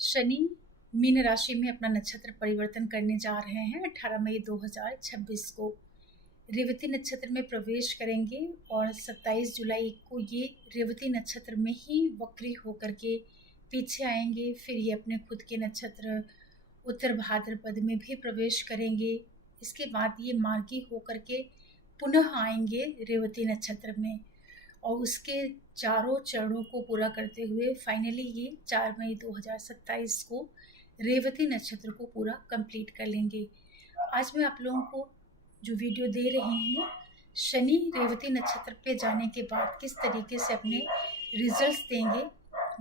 Shani mean राशि में अपना नक्षत्र परिवर्तन करने जा रहे हैं 18 मई 2026 को। रेवती नक्षत्र में प्रवेश करेंगे और 27 जुलाई को ये रेवती नक्षत्र में ही वक्री होकर के पीछे आएंगे। फिर ये अपने खुद के नक्षत्र उत्तर भाद्रपद में भी प्रवेश करेंगे। इसके बाद ये मार्गी होकर के पुनः आएंगे रेवती नक्षत्र में और उसके चारों चरणों को पूरा करते हुए फाइनली ये 4 मई 2027 को रेवती नक्षत्र को पूरा कंप्लीट कर लेंगे। आज मैं आप लोगों को जो वीडियो दे रही हूँ, शनि रेवती नक्षत्र पे जाने के बाद किस तरीके से अपने रिजल्ट्स देंगे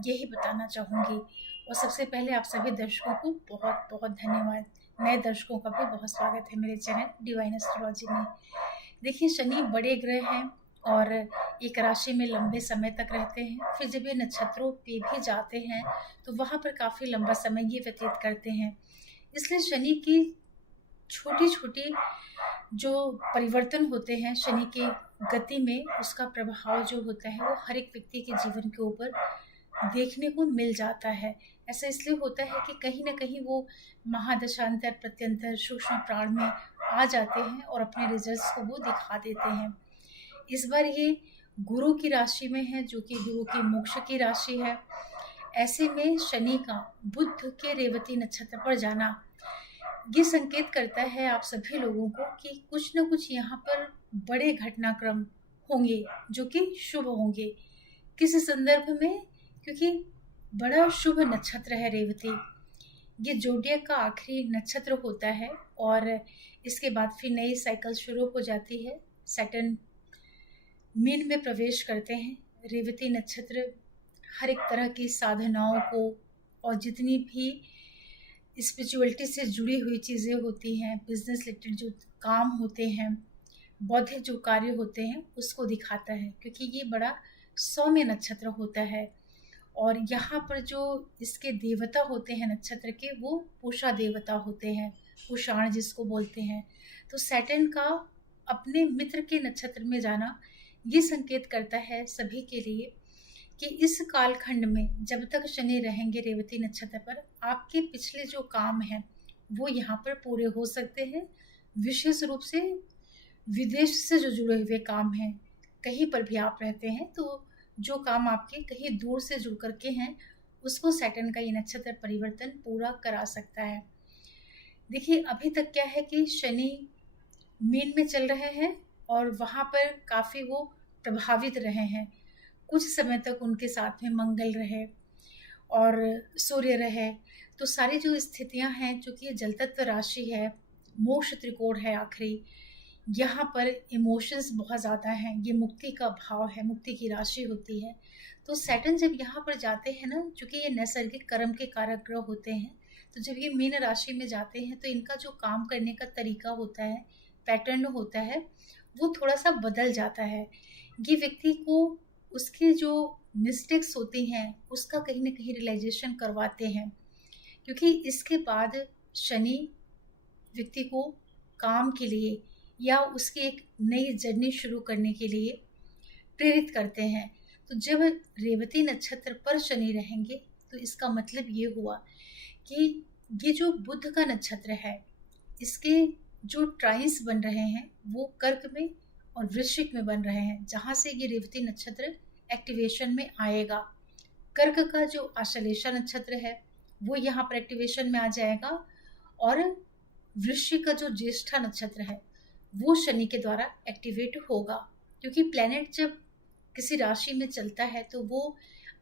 यही बताना चाहूँगी। और सबसे पहले आप सभी दर्शकों को बहुत बहुत धन्यवाद। नए दर्शकों का भी बहुत स्वागत है मेरे चैनल डिवाइन एस्ट्रोलॉजी में। देखिए, शनि बड़े ग्रह हैं और एक राशि में लंबे समय तक रहते हैं। फिर जब ये नक्षत्रों पे भी जाते हैं तो वहाँ पर काफ़ी लंबा समय ये व्यतीत करते हैं। इसलिए शनि की छोटी छोटी जो परिवर्तन होते हैं शनि की गति में, उसका प्रभाव जो होता है वो हर एक व्यक्ति के जीवन के ऊपर देखने को मिल जाता है। ऐसा इसलिए होता है कि कहीं ना कहीं वो महादशांतर प्रत्यंतर सूक्ष्म प्राण में आ जाते हैं और अपने रिजल्ट्स को वो दिखा देते हैं। इस बार ये गुरु की राशि में है, जो कि गुरु की मोक्ष की राशि है। ऐसे में शनि का बुध के रेवती नक्षत्र पर जाना ये संकेत करता है आप सभी लोगों को कि कुछ न कुछ यहाँ पर बड़े घटनाक्रम होंगे जो कि शुभ होंगे। किस संदर्भ में? क्योंकि बड़ा शुभ नक्षत्र है रेवती। ये जोडियक का आखिरी नक्षत्र होता है और इसके बाद फिर नई साइकिल शुरू हो जाती है। सैटर्न मीन में प्रवेश करते हैं। रेवती नक्षत्र हर एक तरह की साधनाओं को और जितनी भी स्पिरिचुअलिटी से जुड़ी हुई चीज़ें होती हैं, बिजनेस रिलेटेड जो काम होते हैं, बौद्धिक जो कार्य होते हैं, उसको दिखाता है। क्योंकि ये बड़ा सौम्य नक्षत्र होता है और यहाँ पर जो इसके देवता होते हैं नक्षत्र के, वो पूषा देवता होते हैं, पुषाण जिसको बोलते हैं। तो सैटर्न का अपने मित्र के नक्षत्र में जाना ये संकेत करता है सभी के लिए कि इस कालखंड में जब तक शनि रहेंगे रेवती नक्षत्र पर, आपके पिछले जो काम हैं वो यहाँ पर पूरे हो सकते हैं। विशेष रूप से विदेश से जो जुड़े हुए काम हैं, कहीं पर भी आप रहते हैं तो जो काम आपके कहीं दूर से जुड़ करके हैं, उसको सैटर्न का ये नक्षत्र परिवर्तन पूरा करा सकता है। देखिए, अभी तक क्या है कि शनि मीन में चल रहे हैं और वहाँ पर काफ़ी वो प्रभावित रहे हैं। कुछ समय तक उनके साथ में मंगल रहे और सूर्य रहे, तो सारी जो स्थितियां हैं, चूँकि ये जल तत्व राशि है, मोक्ष त्रिकोण है आखिरी, यहाँ पर इमोशंस बहुत ज़्यादा हैं। ये मुक्ति का भाव है, मुक्ति की राशि होती है। तो सैटर्न जब यहाँ पर जाते हैं ना, चूँकि ये नैसर्गिक कर्म के कारक ग्रह होते हैं, तो जब ये मीन राशि में जाते हैं तो इनका जो काम करने का तरीका होता है, पैटर्न होता है, वो थोड़ा सा बदल जाता है। ये व्यक्ति को उसके जो मिस्टेक्स होती हैं उसका कहीं ना कहीं रियलाइजेशन करवाते हैं। क्योंकि इसके बाद शनि व्यक्ति को काम के लिए या उसकी एक नई जर्नी शुरू करने के लिए प्रेरित करते हैं। तो जब रेवती नक्षत्र पर शनि रहेंगे तो इसका मतलब ये हुआ कि ये जो बुध का नक्षत्र है, इसके जो ट्राइन्स बन रहे हैं वो कर्क में और वृश्चिक में बन रहे हैं, जहाँ से ये रेवती नक्षत्र एक्टिवेशन में आएगा। कर्क का जो आश्लेषा नक्षत्र है वो यहाँ पर एक्टिवेशन में आ जाएगा और वृश्चिक का जो ज्येष्ठा नक्षत्र है वो शनि के द्वारा एक्टिवेट होगा। क्योंकि प्लैनेट जब किसी राशि में चलता है तो वो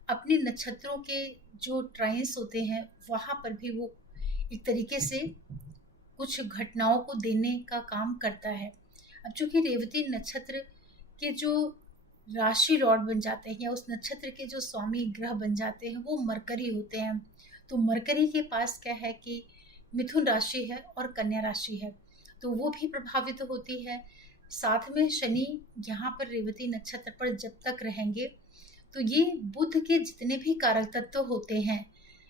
अपने नक्षत्रों के जो ट्राइन्स होते हैं वहाँ पर भी वो एक तरीके से कुछ घटनाओं को देने का काम करता है। अब चूंकि रेवती नक्षत्र के जो राशि लॉर्ड बन जाते हैं या उस नक्षत्र के जो स्वामी ग्रह बन जाते हैं वो मरकरी होते हैं, तो मरकरी के पास क्या है कि मिथुन राशि है और कन्या राशि है, तो वो भी प्रभावित होती है। साथ में शनि यहाँ पर रेवती नक्षत्र पर जब तक रहेंगे तो ये बुध के जितने भी कारक तत्व होते हैं,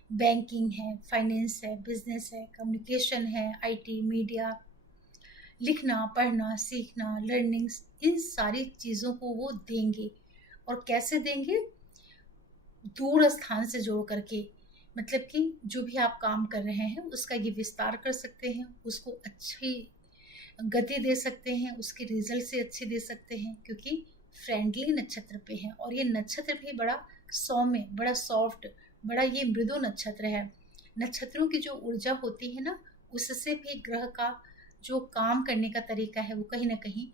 बैंकिंग है, फाइनेंस है, बिजनेस है, कम्युनिकेशन है, आईटी, मीडिया, लिखना, पढ़ना, सीखना, लर्निंग्स, इन सारी चीज़ों को वो देंगे। और कैसे देंगे? दूर स्थान से जोड़ करके, मतलब कि जो भी आप काम कर रहे हैं उसका ये विस्तार कर सकते हैं, उसको अच्छी गति दे सकते हैं, उसके रिजल्ट से अच्छे दे सकते हैं, क्योंकि फ्रेंडली नक्षत्र पे है और ये नक्षत्र भी बड़ा सौम्य, बड़ा सॉफ्ट, बड़ा ये मृदु नक्षत्र है। नक्षत्रों की जो ऊर्जा होती है ना, उससे भी ग्रह का जो काम करने का तरीका है वो कहीं ना कहीं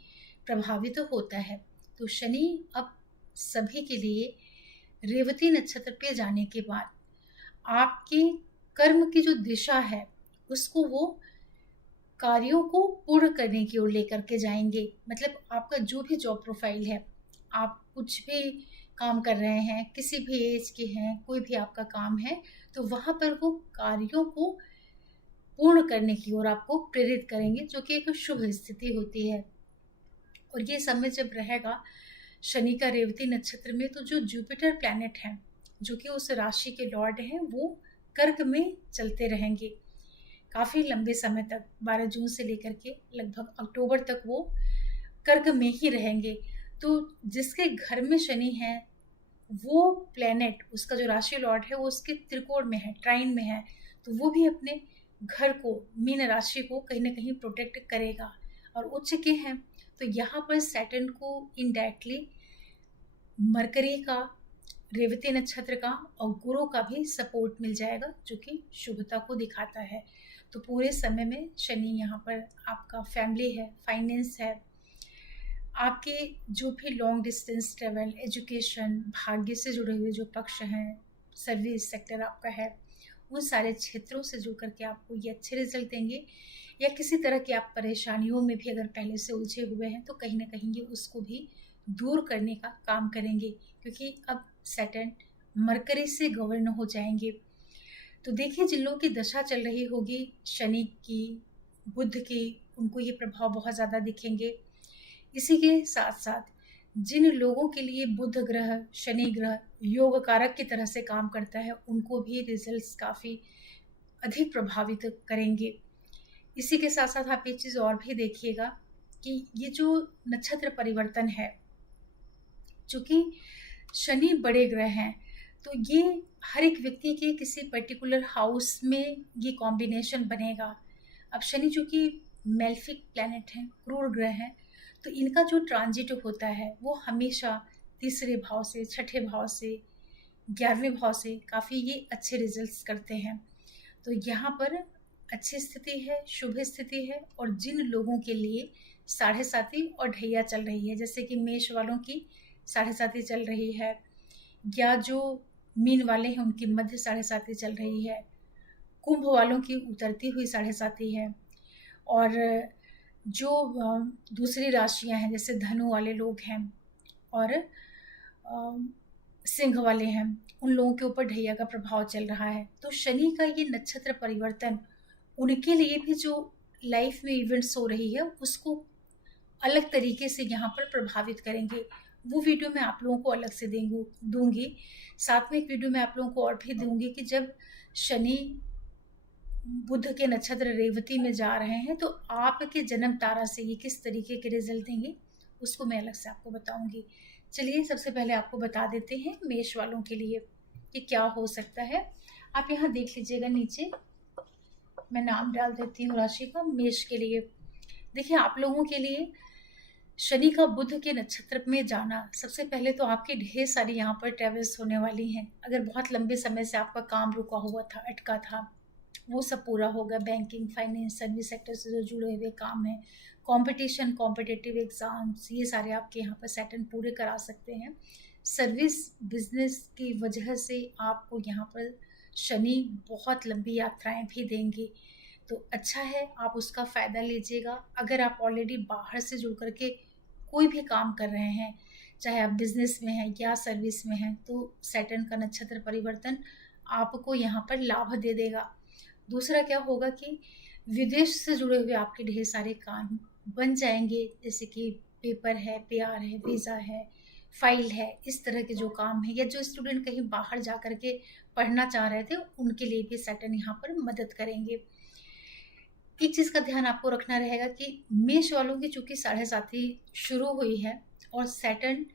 प्रभावित तो होता है। तो शनि अब सभी के लिए रेवती नक्षत्र पे जाने के बाद आपके कर्म की जो दिशा है उसको वो कार्यों को पूर्ण करने की ओर लेकर के जाएंगे। मतलब आपका जो भी जॉब प्रोफाइल है, आप कुछ भी काम कर रहे हैं, किसी भी एज के हैं, कोई भी आपका काम है, तो वहां पर वो कार्यों को पूर्ण करने की ओर आपको प्रेरित करेंगे, जो कि एक शुभ स्थिति होती है। और ये समय जब रहेगा शनि का रेवती नक्षत्र में, तो जो जुपिटर प्लैनेट है जो कि उस राशि के लॉर्ड हैं, वो कर्क में चलते रहेंगे काफी लंबे समय तक। 12 जून से लेकर के लगभग अक्टूबर तक वो कर्क में ही रहेंगे। तो जिसके घर में शनि है, वो प्लेनेट, उसका जो राशि लॉर्ड है वो उसके त्रिकोण में है, ट्राइन में है, तो वो भी अपने घर को, मीन राशि को कहीं ना कहीं प्रोटेक्ट करेगा। और उच्च के हैं तो यहाँ पर सैटर्न को इनडायरेक्टली मरकरी का, रेवती नक्षत्र का और गुरु का भी सपोर्ट मिल जाएगा, जो कि शुभता को दिखाता है। तो पूरे समय में शनि यहाँ पर आपका फैमिली है, फाइनेंस है, आपके जो भी लॉन्ग डिस्टेंस ट्रेवल, एजुकेशन, भाग्य से जुड़े हुए जो पक्ष हैं, सर्विस सेक्टर आपका है, उन सारे क्षेत्रों से जुड़ करके आपको ये अच्छे रिजल्ट देंगे। या किसी तरह की आप परेशानियों में भी अगर पहले से उलझे हुए हैं तो कहीं ना कहीं ये उसको भी दूर करने का काम करेंगे, क्योंकि अब सैटर्न मरकरी से गवर्न हो जाएंगे। तो देखिए, जिन लोगों की दशा चल रही होगी शनि की, बुध की, उनको ये प्रभाव बहुत ज़्यादा दिखेंगे। इसी के साथ साथ जिन लोगों के लिए बुध ग्रह, शनि ग्रह योग कारक की तरह से काम करता है, उनको भी रिजल्ट्स काफ़ी अधिक प्रभावित करेंगे। इसी के साथ साथ आप ये चीज़ और भी देखिएगा कि ये जो नक्षत्र परिवर्तन है, चूंकि शनि बड़े ग्रह हैं, तो ये हर एक व्यक्ति के किसी पर्टिकुलर हाउस में ये कॉम्बिनेशन बनेगा। अब शनि चूंकि मेल्फिक प्लैनेट है, क्रूर ग्रह है, तो इनका जो ट्रांजिट होता है वो हमेशा तीसरे भाव से, छठे भाव से, 11वें भाव से काफ़ी ये अच्छे रिजल्ट्स करते हैं। तो यहाँ पर अच्छी स्थिति है, शुभ स्थिति है। और जिन लोगों के लिए साढ़े साथी और ढैया चल रही है, जैसे कि मेष वालों की साढ़े साथी चल रही है, या जो मीन वाले हैं उनकी मध्य साढ़े साथी चल रही है, कुंभ वालों की उतरती हुई साढ़े साथी है, और जो दूसरी राशियां हैं जैसे धनु वाले लोग हैं और सिंह वाले हैं, उन लोगों के ऊपर ढैया का प्रभाव चल रहा है। तो शनि का ये नक्षत्र परिवर्तन उनके लिए भी जो लाइफ में इवेंट्स हो रही है उसको अलग तरीके से यहाँ पर प्रभावित करेंगे। वो वीडियो मैं आप लोगों को अलग से दूंगी। साथ में एक वीडियो मैं आप लोगों को और भी दूंगी कि जब शनि बुध के नक्षत्र रेवती में जा रहे हैं तो आपके जन्म तारा से ये किस तरीके के रिजल्ट देंगे, उसको मैं अलग से आपको बताऊंगी। चलिए, सबसे पहले आपको बता देते हैं मेष वालों के लिए कि क्या हो सकता है। आप यहाँ देख लीजिएगा, नीचे मैं नाम डाल देती हूँ राशि का। मेष के लिए देखिए, आप लोगों के लिए शनि का बुध के नक्षत्र में जाना, सबसे पहले तो आपकी ढेर सारी यहाँ पर ट्रेवल्स होने वाली हैं। अगर बहुत लंबे समय से आपका काम रुका हुआ था, अटका था, वो सब पूरा होगा। बैंकिंग, फाइनेंस, सर्विस सेक्टर से जो जुड़े हुए काम है, कंपटीशन, कॉम्पिटिटिव एग्जाम्स, ये सारे आपके यहाँ पर सैटर्न पूरे करा सकते हैं। सर्विस बिजनेस की वजह से आपको यहाँ पर शनि बहुत लंबी यात्राएं भी देंगे, तो अच्छा है, आप उसका फ़ायदा लीजिएगा। अगर आप ऑलरेडी बाहर से जुड़ करके कोई भी काम कर रहे हैं, चाहे आप बिजनेस में हैं या सर्विस में हैं, तो सैटर्न का नक्षत्र परिवर्तन आपको यहाँ पर लाभ दे देगा। दूसरा क्या होगा कि विदेश से जुड़े हुए आपके ढेर सारे काम बन जाएंगे, जैसे कि पेपर है, पीआर है, वीज़ा है, फाइल है, इस तरह के जो काम है, या जो स्टूडेंट कहीं बाहर जा कर के पढ़ना चाह रहे थे, उनके लिए भी सैटर्न यहाँ पर मदद करेंगे। एक चीज़ का ध्यान आपको रखना रहेगा कि मेष वालों की चूंकि साढ़े साथी शुरू हुई है और सैटर्न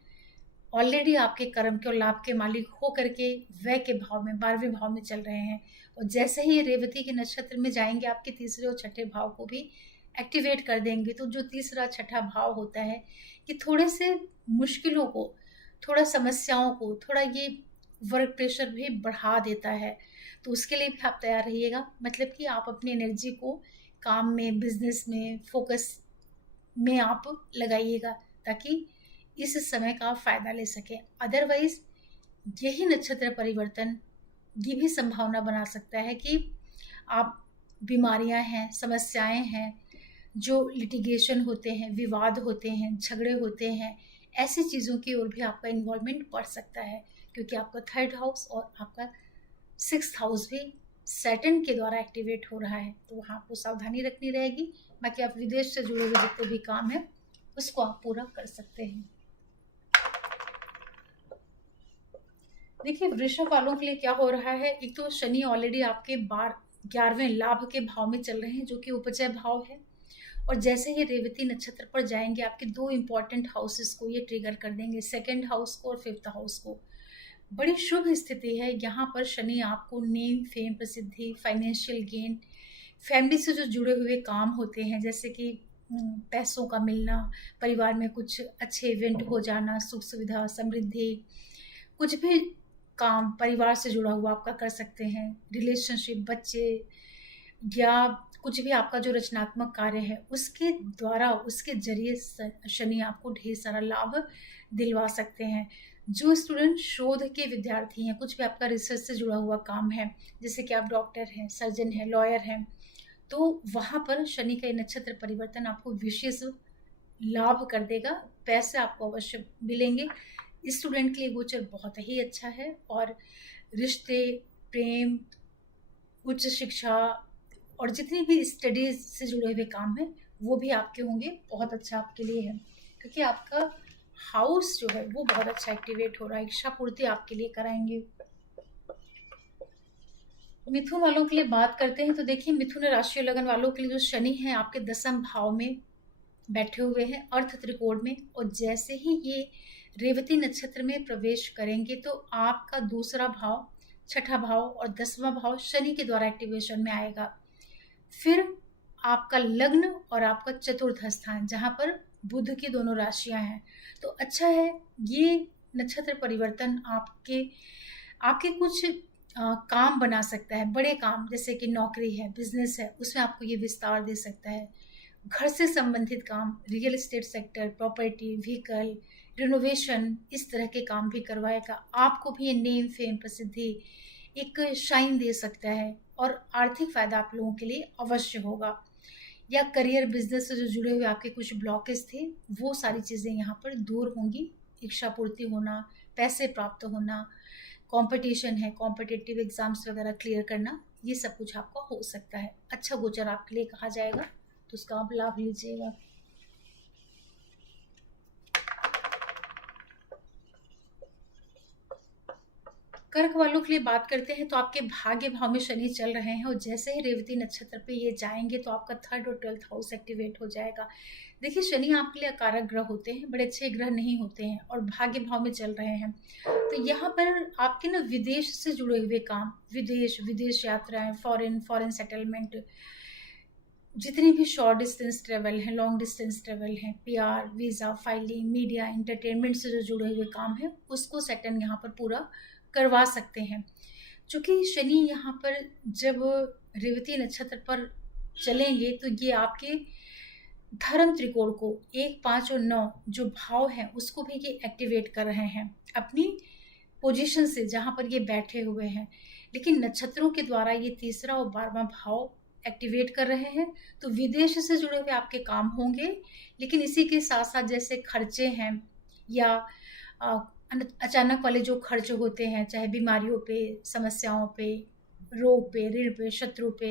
ऑलरेडी आपके कर्म के और लाभ के मालिक हो करके व्यय के भाव में 12वें भाव में चल रहे हैं। और जैसे ही ये रेवती के नक्षत्र में जाएंगे आपके तीसरे और छठे भाव को भी एक्टिवेट कर देंगे। तो जो तीसरा छठा भाव होता है कि थोड़े से मुश्किलों को, थोड़ा समस्याओं को, थोड़ा ये वर्क प्रेशर भी बढ़ा देता है। तो उसके लिए भी आप तैयार रहिएगा, मतलब कि आप अपनी एनर्जी को काम में, बिजनेस में, फोकस में आप लगाइएगा ताकि इस समय का आप फायदा ले सके। अदरवाइज यही नक्षत्र परिवर्तन ये भी संभावना बना सकता है कि आप बीमारियां हैं, समस्याएं हैं, जो लिटिगेशन होते हैं, विवाद होते हैं, झगड़े होते हैं, ऐसी चीज़ों की ओर भी आपका इन्वॉल्वमेंट बढ़ सकता है, क्योंकि आपका 3rd हाउस और आपका 6th हाउस भी सैटर्न के द्वारा एक्टिवेट हो रहा है। तो वहाँ आपको सावधानी रखनी रहेगी। बाकी आप विदेश से जुड़े हुए जितने भी काम है उसको आप पूरा कर सकते हैं। देखिए वृषभ वालों के लिए क्या हो रहा है, एक तो शनि ऑलरेडी आपके 11वें लाभ के भाव में चल रहे हैं जो कि उपजय भाव है। और जैसे ही रेवती नक्षत्र पर जाएंगे आपके 2 इंपॉर्टेंट हाउसेस को ये ट्रिगर कर देंगे, 2nd हाउस को और 5th हाउस को। बड़ी शुभ स्थिति है यहाँ पर। शनि आपको नेम, फेम, प्रसिद्धि, फाइनेंशियल गेन, फैमिली से जो जुड़े हुए काम होते हैं जैसे कि पैसों का मिलना, परिवार में कुछ अच्छे इवेंट हो जाना, सुख सुविधा, समृद्धि, कुछ भी काम परिवार से जुड़ा हुआ आपका कर सकते हैं, रिलेशनशिप, बच्चे, या कुछ भी आपका जो रचनात्मक कार्य है उसके द्वारा, उसके जरिए शनि आपको ढेर सारा लाभ दिलवा सकते हैं। जो स्टूडेंट शोध के विद्यार्थी हैं, कुछ भी आपका रिसर्च से जुड़ा हुआ काम है, जैसे कि आप डॉक्टर हैं, सर्जन हैं, लॉयर हैं, तो वहाँ पर शनि का नक्षत्र परिवर्तन आपको विशेष लाभ कर देगा। पैसे आपको अवश्य मिलेंगे। स्टूडेंट के लिए गोचर बहुत ही अच्छा है। और रिश्ते, प्रेम, उच्च शिक्षा और जितनी भी स्टडीज से जुड़े हुए काम हैं वो भी आपके होंगे। बहुत अच्छा आपके लिए है, क्योंकि आपका हाउस जो है वो बहुत अच्छा एक्टिवेट हो रहा है। इच्छा पूर्ति आपके लिए कराएंगे। मिथुन वालों के लिए बात करते हैं तो देखिए मिथुन राशि लगन वालों के लिए जो शनि है आपके 10वें भाव में बैठे हुए हैं, अर्थ त्रिकोण में। और जैसे ही ये रेवती नक्षत्र में प्रवेश करेंगे तो आपका दूसरा भाव, छठा भाव और 10वां भाव शनि के द्वारा एक्टिवेशन में आएगा। फिर आपका लग्न और आपका चतुर्थ स्थान जहां पर बुध की दोनों राशियां हैं। तो अच्छा है, ये नक्षत्र परिवर्तन आपके आपके कुछ काम बना सकता है, बड़े काम, जैसे कि नौकरी है, बिजनेस है, उसमें आपको ये विस्तार दे सकता है। घर से संबंधित काम, real estate sector, property, vehicle, renovation, इस तरह के काम भी करवाएगा। आपको भी ये नेम, फेम, प्रसिद्धि, एक शाइन दे सकता है और आर्थिक फायदा आप लोगों के लिए अवश्य होगा। या करियर, बिजनेस से जो जुड़े हुए आपके कुछ ब्लॉकेज थे वो सारी चीज़ें यहाँ पर दूर होंगी। इच्छा पूर्ति होना, पैसे प्राप्त होना, कंपटीशन है, कॉम्पिटिटिव एग्जाम्स वगैरह क्लियर करना, ये सब कुछ आपका हो सकता है। अच्छा गोचर आपके लिए कहा जाएगा, तो उसका आप लाभ लीजिएगा। कर्क वालों के लिए बात करते हैं तो आपके भाग्य भाव में शनि चल रहे हैं और जैसे ही रेवती नक्षत्र पे ये जाएंगे तो आपका 3rd और 12th हाउस एक्टिवेट हो जाएगा। देखिए शनि आपके लिए अकारक ग्रह होते हैं, बड़े अच्छे ग्रह नहीं होते हैं और भाग्य भाव में चल रहे हैं। तो यहाँ पर आपके ना विदेश से जुड़े हुए काम, विदेश यात्राएं, फॉरेन सेटलमेंट, जितनी भी शॉर्ट डिस्टेंस ट्रेवल है, लॉन्ग डिस्टेंस ट्रेवल है, PR, visa, filing, media, entertainment से जो जुड़े हुए काम है उसको सैटर्न यहाँ पर पूरा करवा सकते हैं। चूँकि शनि यहाँ पर जब रेवती नक्षत्र पर चलेंगे तो ये आपके धर्म त्रिकोण को 1, 5 और 9 जो भाव हैं उसको भी ये एक्टिवेट कर रहे हैं अपनी पोजीशन से जहाँ पर ये बैठे हुए हैं। लेकिन नक्षत्रों के द्वारा ये तीसरा और 12वां भाव एक्टिवेट कर रहे हैं। तो विदेश से जुड़े हुए आपके काम होंगे, लेकिन इसी के साथ साथ जैसे खर्चे हैं या अचानक वाले जो खर्च होते हैं, चाहे बीमारियों पे, समस्याओं पे, रोग पे, ऋण पे, शत्रु पे,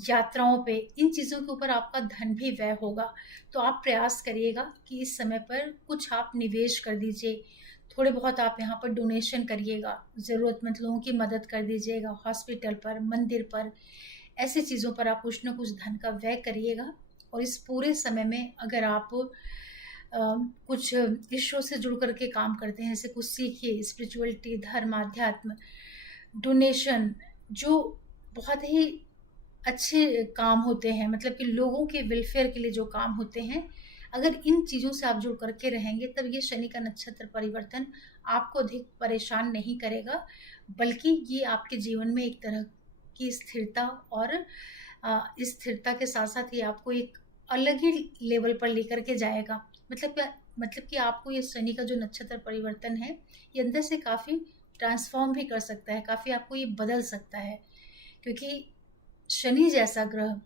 यात्राओं पे, इन चीज़ों के ऊपर आपका धन भी व्यय होगा। तो आप प्रयास करिएगा कि इस समय पर कुछ आप निवेश कर दीजिए, थोड़े बहुत आप यहाँ पर डोनेशन करिएगा, ज़रूरतमंद लोगों की मदद कर दीजिएगा, हॉस्पिटल पर, मंदिर पर, ऐसी चीज़ों पर आप कुछ न कुछ धन का व्यय करिएगा। और इस पूरे समय में अगर आप कुछ ईश्वर से जुड़ करके काम करते हैं, जैसे कुछ सीखिए, स्पिरिचुअलिटी, धर्म, आध्यात्म, डोनेशन, जो बहुत ही अच्छे काम होते हैं, मतलब कि लोगों के वेलफेयर के लिए जो काम होते हैं, अगर इन चीज़ों से आप जुड़ करके रहेंगे तब ये शनि का नक्षत्र परिवर्तन आपको अधिक परेशान नहीं करेगा, बल्कि ये आपके जीवन में एक तरह की स्थिरता और इस स्थिरता के साथ साथ ये आपको एक अलग ही लेवल पर लेकर के जाएगा। मतलब कि आपको ये शनि का जो नक्षत्र परिवर्तन है, ये अंदर से काफ़ी ट्रांसफॉर्म भी कर सकता है, काफ़ी आपको ये बदल सकता है, क्योंकि शनि जैसा ग्रह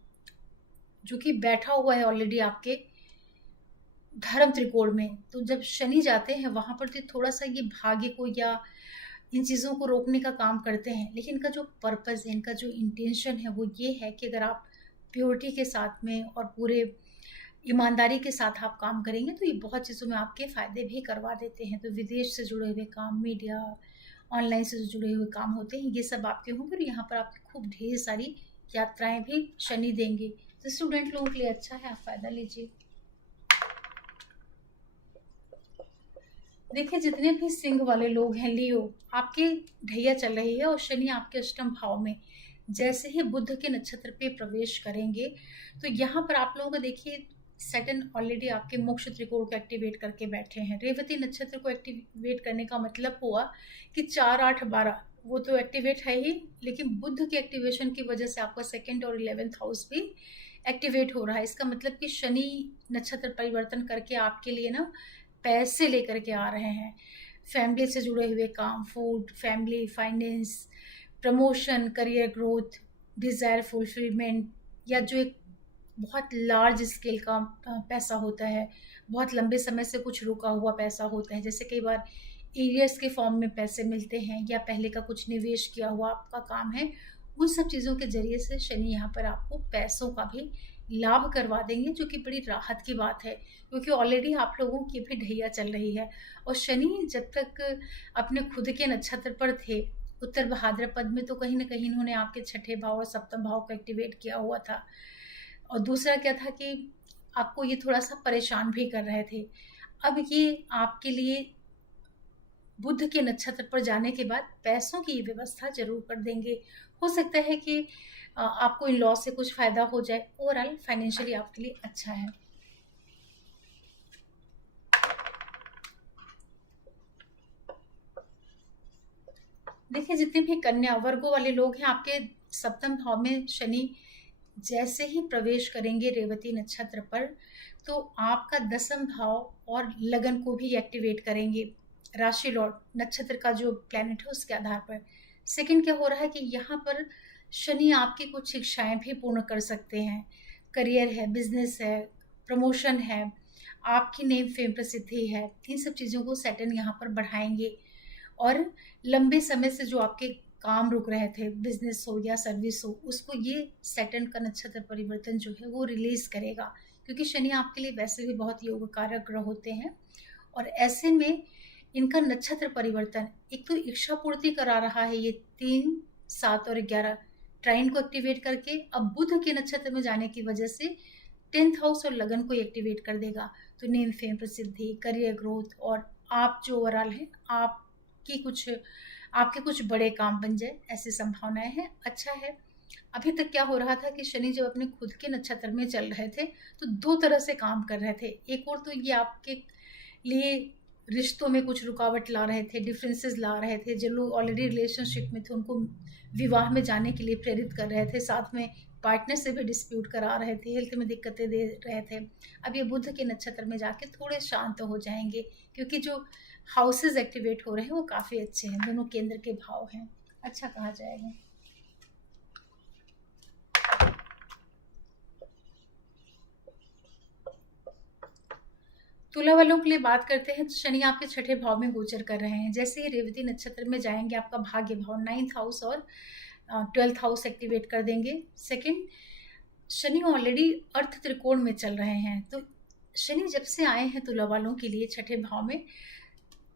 जो कि बैठा हुआ है ऑलरेडी आपके धर्म त्रिकोण में, तो जब शनि जाते हैं वहां पर तो थोड़ा सा ये भाग्य को या इन चीज़ों को रोकने का काम करते हैं, लेकिन इनका जो पर्पस है, इनका जो इंटेंशन है वो ये है कि अगर आप प्योरिटी के साथ में और पूरे ईमानदारी के साथ आप काम करेंगे तो ये बहुत चीज़ों में आपके फ़ायदे भी करवा देते हैं। तो विदेश से जुड़े हुए काम, मीडिया, ऑनलाइन से जुड़े हुए काम होते हैं, ये सब आपके होंगे और यहाँ पर आपको खूब ढेर सारी यात्राएं भी शनि देंगे। तो स्टूडेंट लोगों के लिए अच्छा है, आप फ़ायदा लीजिए। देखिए, जितने भी सिंह वाले लोग हैं, लियो, आपकी ढैया चल रही है और शनि आपके अष्टम भाव में जैसे ही बुध के नक्षत्र पे प्रवेश करेंगे तो यहाँ पर आप लोगों को देखिए सैटर्न ऑलरेडी आपके मोक्ष त्रिकोण को एक्टिवेट करके बैठे हैं। रेवती नक्षत्र को एक्टिवेट करने का मतलब हुआ कि 4, 8, 12 वो तो एक्टिवेट है ही, लेकिन बुध के एक्टिवेशन की वजह से आपका 2nd और 11th हाउस भी एक्टिवेट हो रहा है। इसका मतलब कि शनि नक्षत्र परिवर्तन करके आपके लिए ना पैसे लेकर के आ रहे हैं, फैमिली से जुड़े हुए काम, food, family, finance, promotion, career growth, desire fulfilment, या जो एक बहुत लार्ज स्केल का पैसा होता है, बहुत लंबे समय से कुछ रुका हुआ पैसा होता है, जैसे कई बार एरियर्स के फॉर्म में पैसे मिलते हैं या पहले का कुछ निवेश किया हुआ आपका काम है, उन सब चीज़ों के जरिए से शनि यहाँ पर आपको पैसों का भी लाभ करवा देंगे, जो कि बड़ी राहत की बात है, क्योंकि ऑलरेडी आप लोगों की भी ढैया चल रही है। और शनि जब तक अपने खुद के नक्षत्र पर थे, उत्तर भाद्रपद में, तो कहीं ना कहीं इन्होंने आपके 6ठे भाव और 7वें भाव को एक्टिवेट किया हुआ था। और दूसरा क्या था कि आपको ये थोड़ा सा परेशान भी कर रहे थे। अब ये आपके लिए बुध के नक्षत्र पर जाने के बाद पैसों की व्यवस्था जरूर कर देंगे। हो सकता है कि आपको इन लॉ से कुछ फायदा हो जाए। ओवरऑल फाइनेंशियली आपके लिए अच्छा है। देखिए, जितने भी कन्या वर्गों वाले लोग हैं, आपके 7वें भाव में शनि जैसे ही प्रवेश करेंगे रेवती नक्षत्र पर, तो आपका 10वां भाव और लगन को भी एक्टिवेट करेंगे, राशि लॉर्ड नक्षत्र का जो प्लैनेट है उसके आधार पर। सेकंड क्या हो रहा है कि यहाँ पर शनि आपकी कुछ इच्छाएं भी पूर्ण कर सकते हैं। करियर है, बिजनेस है, प्रमोशन है, आपकी नेम फेम प्रसिद्धि है, इन सब चीज़ों को सैटर्न यहाँ पर बढ़ाएंगे। और लंबे समय से जो आपके काम रुक रहे थे, बिजनेस हो या सर्विस हो, उसको ये सैटर्न का नक्षत्र परिवर्तन जो है वो रिलीज करेगा, क्योंकि शनि आपके लिए वैसे भी बहुत योग कारक ग्रह होते हैं। और ऐसे में इनका नक्षत्र परिवर्तन एक तो इच्छा पूर्ति करा रहा है, ये 3, 7 और 11 ट्राइन को एक्टिवेट करके अब बुध के नक्षत्र में जाने की वजह से 10th हाउस और लगन को एक्टिवेट कर देगा। तो नेम फेम प्रसिद्धि, करियर ग्रोथ, और आप जो ओवरऑल है आपके कुछ बड़े काम बन जाए, ऐसी संभावनाएं हैं। अच्छा है। अभी तक क्या हो रहा था कि शनि जब अपने खुद के नक्षत्र में चल रहे थे तो 2 तरह से काम कर रहे थे। एक और तो ये आपके लिए रिश्तों में कुछ रुकावट ला रहे थे, डिफरेंसेस ला रहे थे, जो लोग ऑलरेडी रिलेशनशिप में थे उनको विवाह में जाने के लिए प्रेरित कर रहे थे, साथ में पार्टनर से भी डिस्प्यूट करा रहे थे, हेल्थ में दिक्कतें दे रहे थे। अब ये बुध के नक्षत्र में जाके थोड़े शांत हो जाएंगे, क्योंकि जो हाउसेस एक्टिवेट हो रहे हैं वो काफ़ी अच्छे हैं, दोनों केंद्र के भाव हैं, अच्छा कहा जाएगा। तुला वालों के लिए बात करते हैं तो शनि आपके 6ठे भाव में गोचर कर रहे हैं। जैसे ही रेवती नक्षत्र में जाएंगे, आपका भाग्य भाव 9th हाउस और 12th हाउस एक्टिवेट कर देंगे। सेकंड, शनि ऑलरेडी अर्थ त्रिकोण में चल रहे हैं, तो शनि जब से आए हैं तुला वालों के लिए 6ठे भाव में,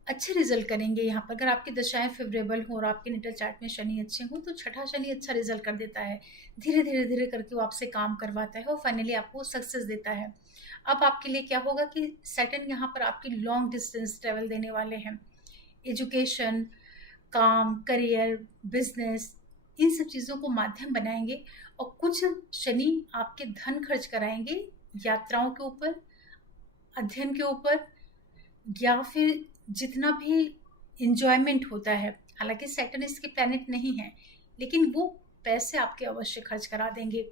अच्छे रिजल्ट करेंगे यहाँ पर। अगर आपकी दशाएं फेवरेबल हो और आपके नेटल चार्ट में शनि अच्छे हो तो छठा शनि अच्छा रिजल्ट कर देता है। धीरे धीरे धीरे करके वो आपसे काम करवाता है और फाइनली आपको सक्सेस देता है। अब आपके लिए क्या होगा कि सैटर्न यहाँ पर आपकी लॉन्ग डिस्टेंस ट्रेवल देने वाले हैं। एजुकेशन, काम, करियर, बिजनेस, इन सब चीज़ों को माध्यम बनाएंगे। और कुछ शनि आपके धन खर्च कराएंगे यात्राओं के ऊपर, अध्ययन के ऊपर, या फिर जितना भी इंजॉयमेंट होता है। हालांकि सैटर्न इसके प्लैनेट नहीं है, लेकिन वो पैसे आपके अवश्य खर्च करा देंगे।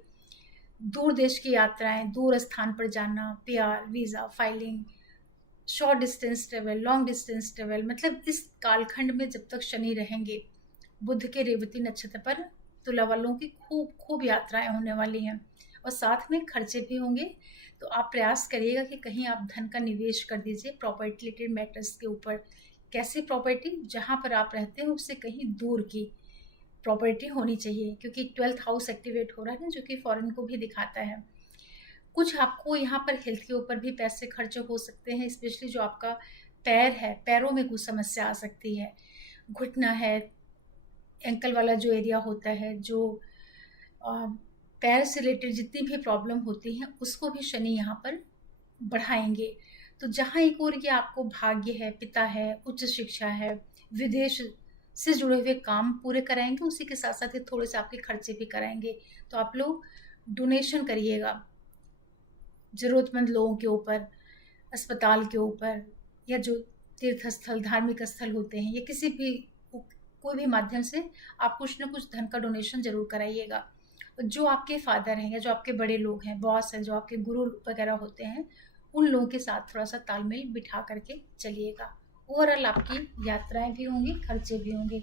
दूर देश की यात्राएं, दूर स्थान पर जाना, PR, visa, filing, short distance travel, long distance travel, मतलब इस कालखंड में जब तक शनि रहेंगे बुध के रेवती नक्षत्र पर तुला वालों की खूब खूब यात्राएं होने वाली हैं और साथ में खर्चे भी होंगे। तो आप प्रयास करिएगा कि कहीं आप धन का निवेश कर दीजिए प्रॉपर्टी रिलेटेड मैटर्स के ऊपर। कैसी प्रॉपर्टी? जहाँ पर आप रहते हो उससे कहीं दूर की प्रॉपर्टी होनी चाहिए, क्योंकि 12th हाउस एक्टिवेट हो रहा है ना, जो कि फॉरेन को भी दिखाता है। कुछ आपको यहाँ पर हेल्थ के ऊपर भी पैसे खर्च हो सकते हैं, स्पेशली जो आपका पैर है, पैरों में कुछ समस्या आ सकती है। घुटना है, एंकल वाला जो एरिया होता है, जो पैर से रिलेटेड जितनी भी प्रॉब्लम होती हैं उसको भी शनि यहाँ पर बढ़ाएंगे। तो जहाँ एक और ये आपको भाग्य है, पिता है, उच्च शिक्षा है, विदेश से जुड़े हुए काम पूरे कराएंगे, उसी के साथ साथ ये थोड़े से आपके खर्चे भी कराएंगे। तो आप लोग डोनेशन करिएगा ज़रूरतमंद लोगों के ऊपर, अस्पताल के ऊपर, या जो तीर्थ स्थल, धार्मिक स्थल होते हैं, या किसी भी कोई भी माध्यम से आप कुछ न कुछ धन का डोनेशन जरूर कराइएगा। जो आपके फादर हैं या जो आपके बड़े लोग हैं, बॉस हैं, जो आपके गुरु वगैरह होते हैं, उन लोगों के साथ थोड़ा सा तालमेल बिठा करके चलिएगा। ओवरऑल आपकी यात्राएं भी होंगी, खर्चे भी होंगे।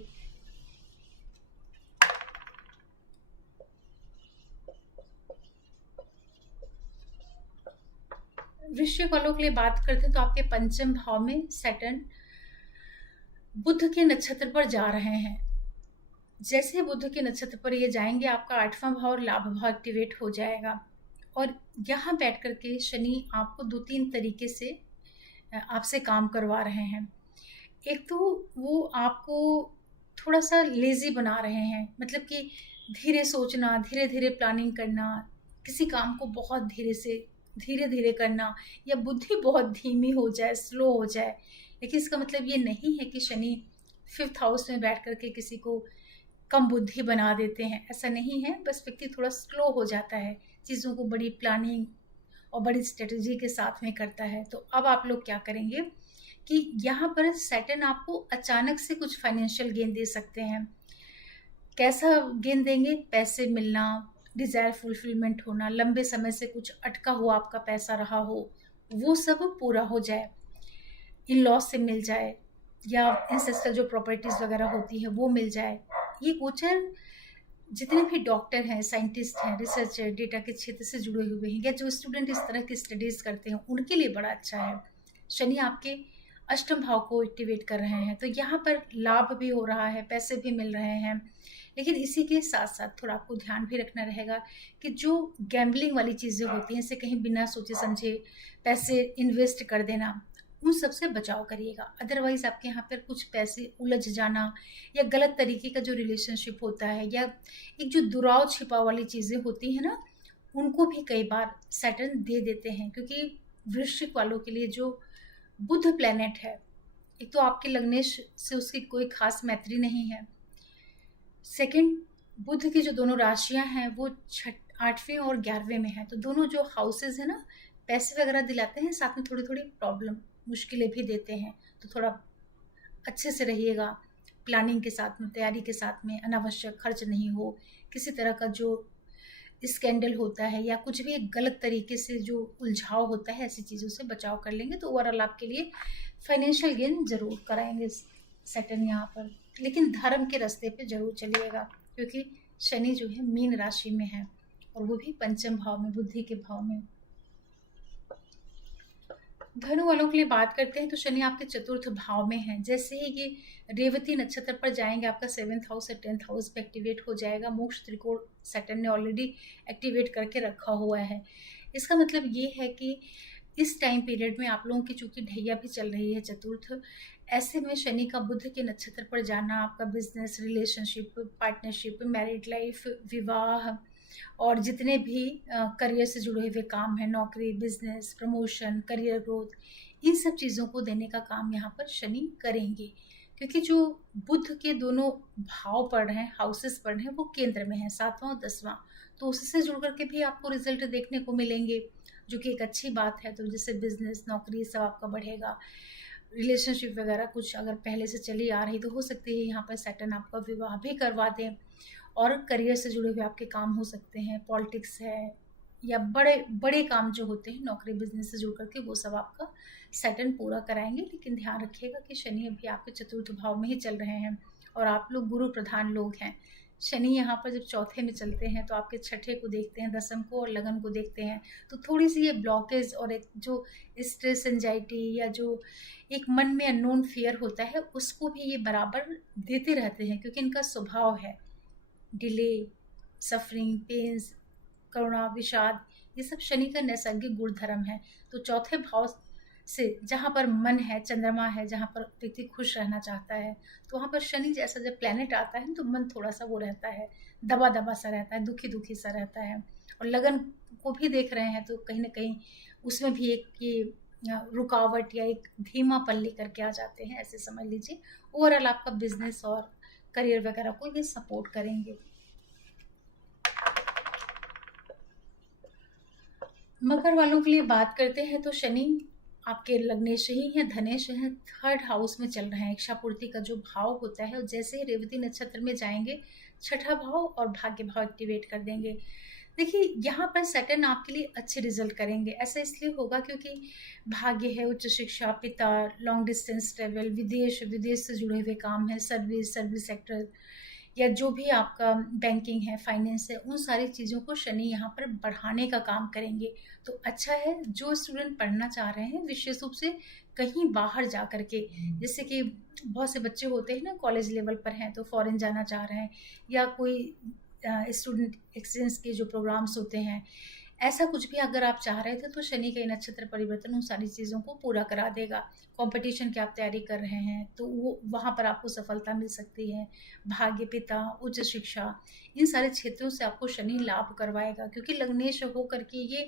वृश्चिक वालों के लिए बात करते हैं तो आपके पंचम भाव में सैटर्न बुध के नक्षत्र पर जा रहे हैं। जैसे बुध के नक्षत्र पर ये जाएंगे आपका 8वां भाव और लाभ भाव एक्टिवेट हो जाएगा और यहाँ बैठ करके शनि आपको 2-3 तरीके से आपसे काम करवा रहे हैं। एक तो वो आपको थोड़ा सा लेजी बना रहे हैं, मतलब कि धीरे सोचना, धीरे धीरे प्लानिंग करना, किसी काम को बहुत धीरे धीरे करना, या बुद्धि बहुत धीमी हो जाए, स्लो हो जाए। लेकिन इसका मतलब ये नहीं है कि शनि 5th हाउस में बैठ करके किसी को कम बुद्धि बना देते हैं, ऐसा नहीं है। बस व्यक्ति थोड़ा स्लो हो जाता है, चीज़ों को बड़ी प्लानिंग और बड़ी स्ट्रेटजी के साथ में करता है। तो अब आप लोग क्या करेंगे कि यहाँ पर सैटर्न आपको अचानक से कुछ फाइनेंशियल गेन दे सकते हैं। कैसा गेन देंगे? पैसे मिलना, डिज़ायर फुलफिलमेंट होना, लंबे समय से कुछ अटका हुआ आपका पैसा रहा हो वो सब पूरा हो जाए, इन लॉस से मिल जाए, या इंसेस्टर जो प्रॉपर्टीज़ वगैरह होती है वो मिल जाए। ये गोचर जितने भी डॉक्टर हैं, साइंटिस्ट हैं, रिसर्चर, डेटा के क्षेत्र से जुड़े हुए हैं, या जो स्टूडेंट इस तरह की स्टडीज़ करते हैं, उनके लिए बड़ा अच्छा है। शनि आपके अष्टम भाव को एक्टिवेट कर रहे हैं, तो यहाँ पर लाभ भी हो रहा है, पैसे भी मिल रहे हैं। लेकिन इसी के साथ साथ थोड़ा आपको ध्यान भी रखना रहेगा कि जो गैम्बलिंग वाली चीज़ें होती हैं, इसे कहीं बिना सोचे समझे पैसे इन्वेस्ट कर देना, उन सब से बचाव करिएगा। अदरवाइज आपके यहाँ पर कुछ पैसे उलझ जाना, या गलत तरीके का जो रिलेशनशिप होता है, या एक जो दुराव छिपा वाली चीज़ें होती हैं ना, उनको भी कई बार सैटर्न दे देते हैं। क्योंकि वृश्चिक वालों के लिए जो बुध प्लैनेट है, एक तो आपके लग्नेश से उसकी कोई खास मैत्री नहीं है, सेकंड बुध की जो दोनों राशियां हैं वो 8वें और 11वें में है, तो दोनों जो हाउसेज है ना, पैसे वगैरह दिलाते हैं, साथ में थोड़ी थोड़ी प्रॉब्लम, मुश्किलें भी देते हैं। तो थोड़ा अच्छे से रहिएगा, प्लानिंग के साथ में, तैयारी के साथ में, अनावश्यक खर्च नहीं हो, किसी तरह का जो स्कैंडल होता है या कुछ भी गलत तरीके से जो उलझाव होता है, ऐसी चीज़ों से बचाव कर लेंगे तो ओवरऑल आपके लिए फाइनेंशियल गेन जरूर कराएंगे सैटर्न यहाँ पर। लेकिन धर्म के रास्ते पे जरूर चलिएगा, क्योंकि शनि जो है मीन राशि में है और वो भी पंचम भाव में, बुद्धि के भाव में। धनु वालों के लिए बात करते हैं तो शनि आपके चतुर्थ भाव में है। जैसे ही ये रेवती नक्षत्र पर जाएंगे आपका 7th हाउस और 10th हाउस पे एक्टिवेट हो जाएगा। मोक्ष त्रिकोण सैटर्न ने ऑलरेडी एक्टिवेट करके रखा हुआ है। इसका मतलब ये है कि इस टाइम पीरियड में आप लोगों की चूंकि ढैया भी चल रही है चतुर्थ, ऐसे में शनि का बुध के नक्षत्र पर जाना आपका business, relationship, partnership, married life, विवाह और जितने भी करियर से जुड़े हुए काम हैं, नौकरी, बिजनेस, प्रमोशन, करियर ग्रोथ, इन सब चीज़ों को देने का काम यहाँ पर शनि करेंगे। क्योंकि जो बुध के दोनों भाव पढ़ रहे हैं, हाउसेस पढ़ रहे हैं, वो केंद्र में है, 7वां और 10वां, तो उससे जुड़ करके भी आपको रिजल्ट देखने को मिलेंगे, जो कि एक अच्छी बात है। तो जैसे बिजनेस, नौकरी सब आपका बढ़ेगा, रिलेशनशिप वगैरह कुछ अगर पहले से चली आ रही तो हो सकती है यहाँ पर सैटर्न आपका विवाह भी करवा दें। और करियर से जुड़े हुए आपके काम हो सकते हैं, पॉलिटिक्स है या बड़े बड़े काम जो होते हैं नौकरी बिजनेस से जुड़ करके, वो सब आपका सैटर्न पूरा कराएंगे। लेकिन ध्यान रखिएगा कि शनि अभी आपके चतुर्थ भाव में ही चल रहे हैं और आप लोग गुरु प्रधान लोग हैं। शनि यहाँ पर जब चौथे में चलते हैं तो आपके छठे को देखते हैं, दसम को और लगन को देखते हैं, तो थोड़ी सी ये ब्लॉकेज और एक जो स्ट्रेस, एंजाइटी या जो एक मन में अननोन फियर होता है, उसको भी ये बराबर देते रहते हैं, क्योंकि इनका स्वभाव है डिले, सफरिंग, पेन्स, करुणा, विषाद, ये सब शनि का नैसर्गिक गुण धर्म है। तो चौथे भाव से जहाँ पर मन है, चंद्रमा है, जहाँ पर व्यक्ति खुश रहना चाहता है, तो वहाँ पर शनि जैसा जब प्लेनेट आता है तो मन थोड़ा सा वो रहता है, दबा दबा सा रहता है, दुखी दुखी सा रहता है। और लगन को भी देख रहे हैं तो कहीं ना कहीं उसमें भी एक ये रुकावट या एक धीमापन लेकर के आ जाते हैं, ऐसे समझ लीजिए। ओवरऑल आपका बिजनेस और करियर वगैरह को ये सपोर्ट करेंगे। मकर वालों के लिए बात करते हैं तो शनि आपके लग्नेश ही है, धनेश है, थर्ड हाउस में चल रहे हैं। इच्छा पूर्ति का जो भाव होता है, और जैसे ही रेवती नक्षत्र में जाएंगे, छठा भाव और भाग्य भाव एक्टिवेट कर देंगे। देखिए यहाँ पर सैटर्न आपके लिए अच्छे रिजल्ट करेंगे। ऐसा इसलिए होगा क्योंकि भाग्य है, उच्च शिक्षा, पिता, लॉन्ग डिस्टेंस ट्रेवल, विदेश, विदेश से जुड़े हुए काम है, सर्विस, सर्विस सेक्टर या जो भी आपका बैंकिंग है, फाइनेंस है, उन सारी चीज़ों को शनि यहाँ पर बढ़ाने का काम करेंगे। तो अच्छा है, जो स्टूडेंट पढ़ना चाह रहे हैं विशेष रूप से कहीं बाहर जा करके, जैसे कि बहुत से बच्चे होते हैं ना कॉलेज लेवल पर हैं तो फॉरेन जाना चाह रहे हैं, या कोई स्टूडेंट एक्सचेंज के जो प्रोग्राम्स होते हैं, ऐसा कुछ भी अगर आप चाह रहे थे तो शनि का नक्षत्र परिवर्तन उन सारी चीज़ों को पूरा करा देगा। कंपटीशन की आप तैयारी कर रहे हैं तो वो वहाँ पर आपको सफलता मिल सकती है। भाग्य, पिता, उच्च शिक्षा, इन सारे क्षेत्रों से आपको शनि लाभ करवाएगा, क्योंकि लग्नेश होकर के ये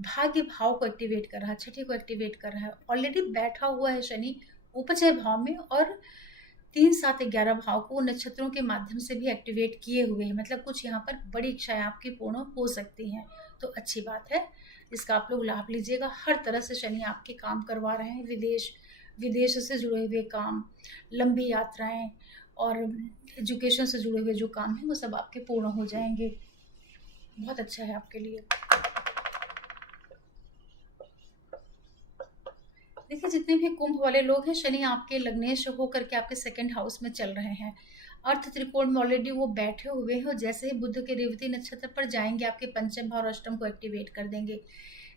भाग्य भाव को एक्टिवेट कर रहा है, छठे को एक्टिवेट कर रहा है। ऑलरेडी बैठा हुआ है शनि उपचय भाव में, और 3, 7, 11 भाव को नक्षत्रों के माध्यम से भी एक्टिवेट किए हुए हैं। मतलब कुछ यहाँ पर बड़ी इच्छाएं आपकी पूर्ण हो सकती हैं, तो अच्छी बात है, इसका आप लोग लाभ लीजिएगा। हर तरह से शनि आपके काम करवा रहे हैं, विदेश से जुड़े हुए काम, लंबी यात्राएं और एजुकेशन से जुड़े हुए जो काम हैं वो सब आपके पूर्ण हो जाएंगे। बहुत अच्छा है आपके लिए। देखिए जितने भी कुंभ वाले लोग हैं, शनि आपके लग्नेश होकर के आपके सेकंड हाउस में चल रहे हैं। अर्थ त्रिकोण में ऑलरेडी वो बैठे हुए हैं, और जैसे ही बुध के रेवती नक्षत्र पर जाएंगे आपके पंचम भाव और अष्टम को एक्टिवेट कर देंगे।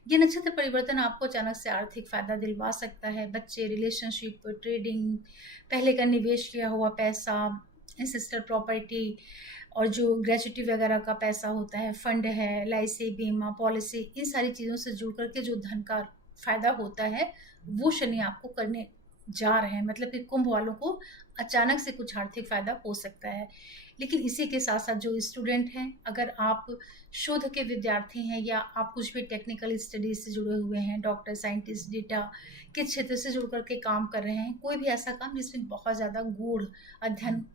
ये नक्षत्र परिवर्तन आपको अचानक से आर्थिक फायदा दिलवा सकता है। बच्चे, रिलेशनशिप, ट्रेडिंग, पहले का निवेश किया हुआ पैसा, इंसिस्टर प्रॉपर्टी और जो ग्रेचुटी वगैरह का पैसा होता है, फंड है, LIC, बीमा, पॉलिसी, इन सारी चीज़ों से जुड़ करके जो धन का फायदा होता है वो शनि आपको करने जा रहे हैं। मतलब कि कुंभ वालों को अचानक से कुछ आर्थिक फायदा हो सकता है। लेकिन इसी के साथ साथ जो स्टूडेंट हैं, अगर आप शोध के विद्यार्थी हैं या आप कुछ भी टेक्निकल स्टडीज से जुड़े हुए हैं, डॉक्टर, साइंटिस्ट, डेटा के क्षेत्र से जुड़ करके काम कर रहे हैं, कोई भी ऐसा काम जिसमें बहुत ज़्यादा गूढ़ अध्ययन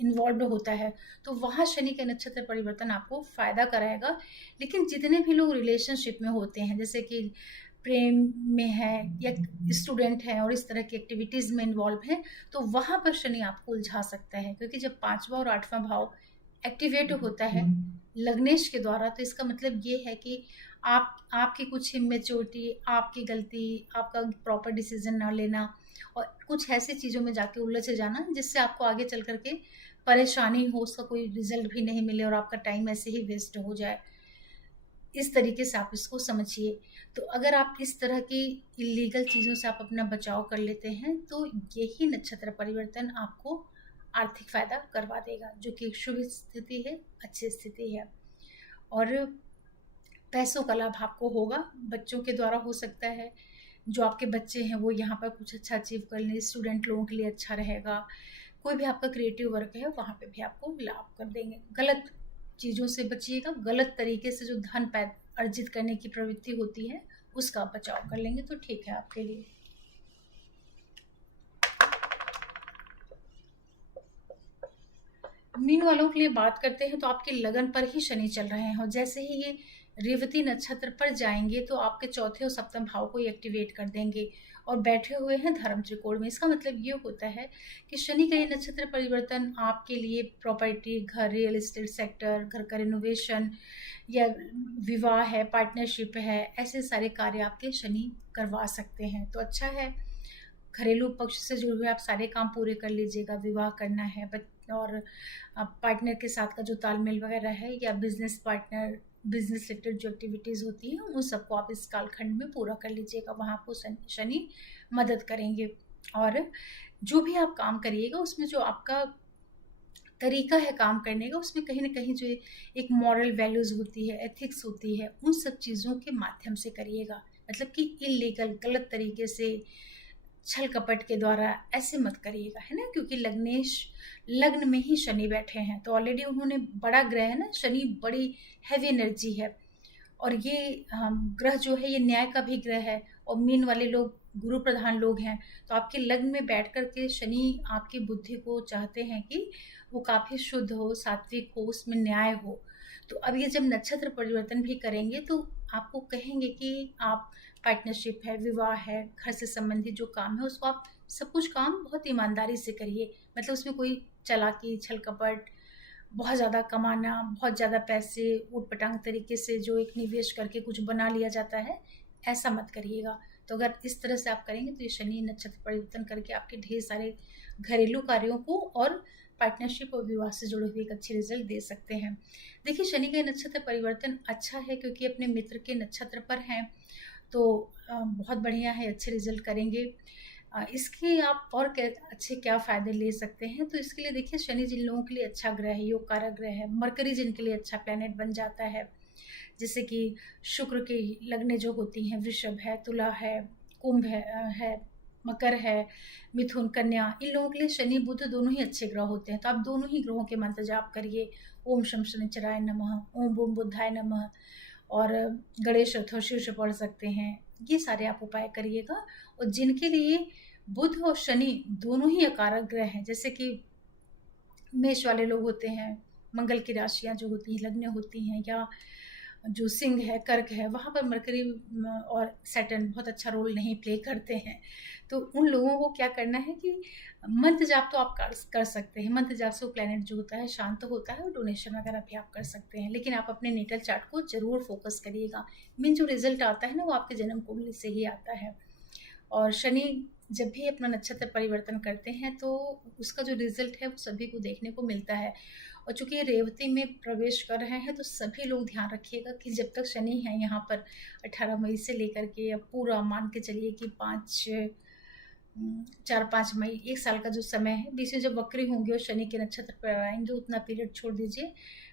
इन्वॉल्व होता है, तो वहाँ शनि के नक्षत्र परिवर्तन आपको फायदा कराएगा। लेकिन जितने भी लोग रिलेशनशिप में होते हैं, जैसे कि प्रेम में है या स्टूडेंट है और इस तरह की एक्टिविटीज़ में इन्वॉल्व है, तो वहाँ पर शनि आपको उलझा सकता है। क्योंकि जब 5वां और 8वां भाव एक्टिवेट होता है लग्नेश के द्वारा, तो इसका मतलब ये है कि आपकी कुछ इमेच्योरिटी, आपकी गलती, आपका प्रॉपर डिसीजन ना लेना और कुछ ऐसी चीज़ों में जाके उलझ जाना जिससे आपको आगे चल करके परेशानी हो, उसका कोई रिजल्ट भी नहीं मिले और आपका टाइम ऐसे ही वेस्ट हो जाए। इस तरीके से आप इसको समझिए। तो अगर आप इस तरह की इलीगल चीज़ों से आप अपना बचाव कर लेते हैं तो यही नक्षत्र परिवर्तन आपको आर्थिक फायदा करवा देगा, जो कि एक शुभ स्थिति है, अच्छी स्थिति है। और पैसों का लाभ आपको होगा, बच्चों के द्वारा हो सकता है। जो आपके बच्चे हैं वो यहाँ पर कुछ अच्छा अचीव कर लें, स्टूडेंट लोगों के लिए अच्छा रहेगा। कोई भी आपका क्रिएटिव वर्क है वहाँ पे भी आपको लाभ कर देंगे। गलत चीज़ों से बचिएगा, गलत तरीके से जो धन अर्जित करने की प्रवृत्ति होती है उसका बचाव कर लेंगे तो ठीक है आपके लिए। मीन वालों के लिए बात करते हैं तो आपके लगन पर ही शनि चल रहे हैं और जैसे ही ये रेवती नक्षत्र पर जाएंगे तो आपके चौथे और सप्तम भाव को एक्टिवेट कर देंगे और बैठे हुए हैं धर्म त्रिकोण में। इसका मतलब ये होता है कि शनि का ये नक्षत्र परिवर्तन आपके लिए प्रॉपर्टी, घर, रियल एस्टेट सेक्टर, घर का रिनोवेशन या विवाह है, पार्टनरशिप है, ऐसे सारे कार्य आपके शनि करवा सकते हैं। तो अच्छा है, घरेलू पक्ष से जुड़े हुए आप सारे काम पूरे कर लीजिएगा। विवाह करना है और पार्टनर के साथ का जो तालमेल वगैरह है या बिजनेस पार्टनर, बिजनेस रिलेटेड जो एक्टिविटीज़ होती हैं उन सबको आप इस कालखंड में पूरा कर लीजिएगा। वहाँ आपको शनि मदद करेंगे और जो भी आप काम करिएगा उसमें जो आपका तरीका है काम करने का उसमें कहीं ना कहीं जो एक मॉरल वैल्यूज़ होती है, एथिक्स होती है, उन सब चीज़ों के माध्यम से करिएगा। मतलब कि इलीगल, गलत तरीके से, छल कपट के द्वारा ऐसे मत करिएगा, है ना। क्योंकि लग्नेश लग्न में ही शनि बैठे हैं तो ऑलरेडी उन्होंने, बड़ा ग्रह है ना शनि, बड़ी हैवी एनर्जी है और ये ग्रह जो है ये न्याय का भी ग्रह है और मीन वाले लोग गुरु प्रधान लोग हैं। तो आपके लग्न में बैठ कर के शनि आपकी बुद्धि को चाहते हैं कि वो काफ़ी शुद्ध हो, सात्विक हो, उसमें न्याय हो। तो अब ये जब नक्षत्र परिवर्तन भी करेंगे तो आपको कहेंगे कि आप पार्टनरशिप है, विवाह है, घर से संबंधित जो काम है उसको आप सब कुछ काम बहुत ईमानदारी से करिए। मतलब उसमें कोई चालाकी, छल कपट, बहुत ज़्यादा कमाना, बहुत ज़्यादा पैसे ऊट-पटांग तरीके से जो एक निवेश करके कुछ बना लिया जाता है, ऐसा मत करिएगा। तो अगर इस तरह से आप करेंगे तो ये शनि नक्षत्र परिवर्तन करके आपके ढेर सारे घरेलू कार्यों को और पार्टनरशिप और विवाह से जुड़े हुए एक अच्छे रिजल्ट दे सकते हैं। देखिए शनि का नक्षत्र परिवर्तन अच्छा है क्योंकि अपने मित्र के नक्षत्र पर हैं तो बहुत बढ़िया है, अच्छे रिजल्ट करेंगे। इसके आप और अच्छे क्या फ़ायदे ले सकते हैं तो इसके लिए देखिए शनि जिन लोगों के लिए अच्छा ग्रह है, योग कारक ग्रह है, मरकरी जिनके लिए अच्छा प्लैनेट बन जाता है, जैसे कि शुक्र की लगने जो होती हैं, वृषभ है, तुला है, कुंभ है, मकर है, मिथुन, कन्या, इन लोगों के लिए शनि बुध दोनों ही अच्छे ग्रह होते हैं। तो आप दोनों ही ग्रहों के मंत्र जाप करिए। ओम शम शनिचराय नमः, ओम बूम बुद्धाय नमः और गणेश अथर्वशीर्ष पढ़ सकते हैं। ये सारे आप उपाय करिएगा। और जिनके लिए बुध और शनि दोनों ही अकारक ग्रह हैं, जैसे कि मेष वाले लोग होते हैं, मंगल की राशियां जो होती हैं, लग्न होती हैं, या जो सिंह है, कर्क है, वहाँ पर मरकरी और सैटर्न बहुत अच्छा रोल नहीं प्ले करते हैं। तो उन लोगों को क्या करना है कि मंत्र जाप तो आप कर सकते हैं। मंत्र जाप से वो प्लैनेट जो होता है शांत होता है और डोनेशन वगैरह भी आप कर सकते हैं। लेकिन आप अपने नेटल चार्ट को जरूर फोकस करिएगा। मीन जो रिजल्ट आता है ना वो आपके जन्म कुंडली से ही आता है। और शनि जब भी अपना नक्षत्र परिवर्तन करते हैं तो उसका जो रिजल्ट है वो सभी को देखने को मिलता है। और चूंकि ये रेवती में प्रवेश कर रहे हैं तो सभी लोग ध्यान रखिएगा कि जब तक शनि है यहाँ पर 18 मई से लेकर के अब पूरा मान के चलिए कि 4-5 मई, एक साल का जो समय है, बीच में जब वक्री होंगे और शनि के नक्षत्र पर आएंगे उतना पीरियड छोड़ दीजिए।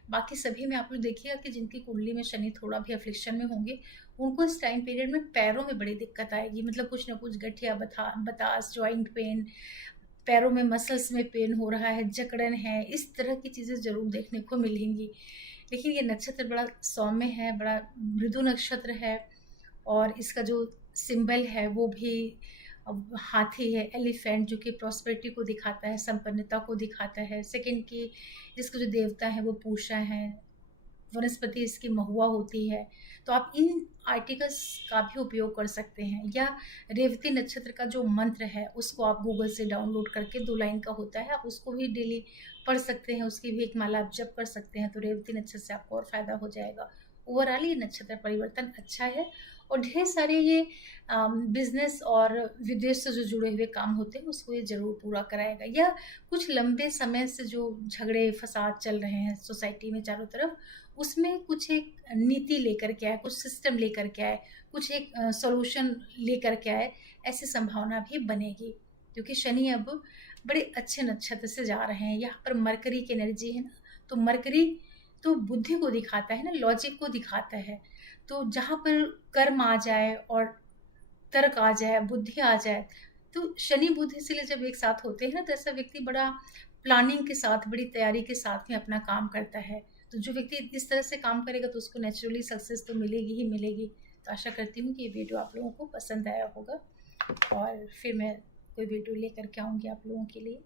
बाकी सभी में आप लोग देखिएगा कि जिनकी कुंडली में शनि थोड़ा भी अफ्लिक्शन में होंगे उनको इस टाइम पीरियड में पैरों में बड़ी दिक्कत आएगी। मतलब कुछ ना कुछ गठिया, बतास, जॉइंट पेन, पैरों में मसल्स में पेन हो रहा है, जकड़न है, इस तरह की चीज़ें ज़रूर देखने को मिलेंगी। लेकिन ये नक्षत्र बड़ा सौम्य है, बड़ा मृदु नक्षत्र है और इसका जो सिंबल है वो भी हाथी है, एलिफेंट, जो कि प्रॉस्पेरिटी को दिखाता है, संपन्नता को दिखाता है। सेकंड की इसके जो देवता है वो पूषा है, वनस्पति इसकी महुआ होती है। तो आप इन आर्टिकल्स का भी उपयोग कर सकते हैं। या रेवती नक्षत्र का जो मंत्र है उसको आप गूगल से डाउनलोड करके 2 लाइन का होता है, आप उसको भी डेली पढ़ सकते हैं। उसकी भी एक माला आप जप कर सकते हैं तो रेवती नक्षत्र से आपको और फायदा हो जाएगा। ओवरऑल ये नक्षत्र परिवर्तन अच्छा है और ढेर सारे ये बिजनेस और विदेश से जो जुड़े हुए काम होते हैं उसको ये जरूर पूरा कराएगा। या कुछ लंबे समय से जो झगड़े फसाद चल रहे हैं सोसाइटी में चारों तरफ, उसमें कुछ एक नीति लेकर के आए, कुछ सिस्टम लेकर के आए, कुछ एक सॉल्यूशन लेकर के आए, ऐसी संभावना भी बनेगी। क्योंकि शनि अब बड़े अच्छे नक्षत्र से जा रहे हैं। यहाँ पर मरकरी की एनर्जी है ना, तो मरकरी तो बुद्धि को दिखाता है ना, लॉजिक को दिखाता है। तो जहाँ पर कर्म आ जाए और तर्क आ जाए, बुद्धि आ जाए, तो शनि बुध इसलिए जब एक साथ होते हैं ना, तो ऐसा व्यक्ति बड़ा प्लानिंग के साथ, बड़ी तैयारी के साथ में अपना काम करता है। तो जो व्यक्ति इस तरह से काम करेगा तो उसको नेचुरली सक्सेस तो मिलेगी ही मिलेगी। तो आशा करती हूँ कि ये वीडियो आप लोगों को पसंद आया होगा, और फिर मैं कोई वीडियो लेकर के आऊँगी आप लोगों के लिए।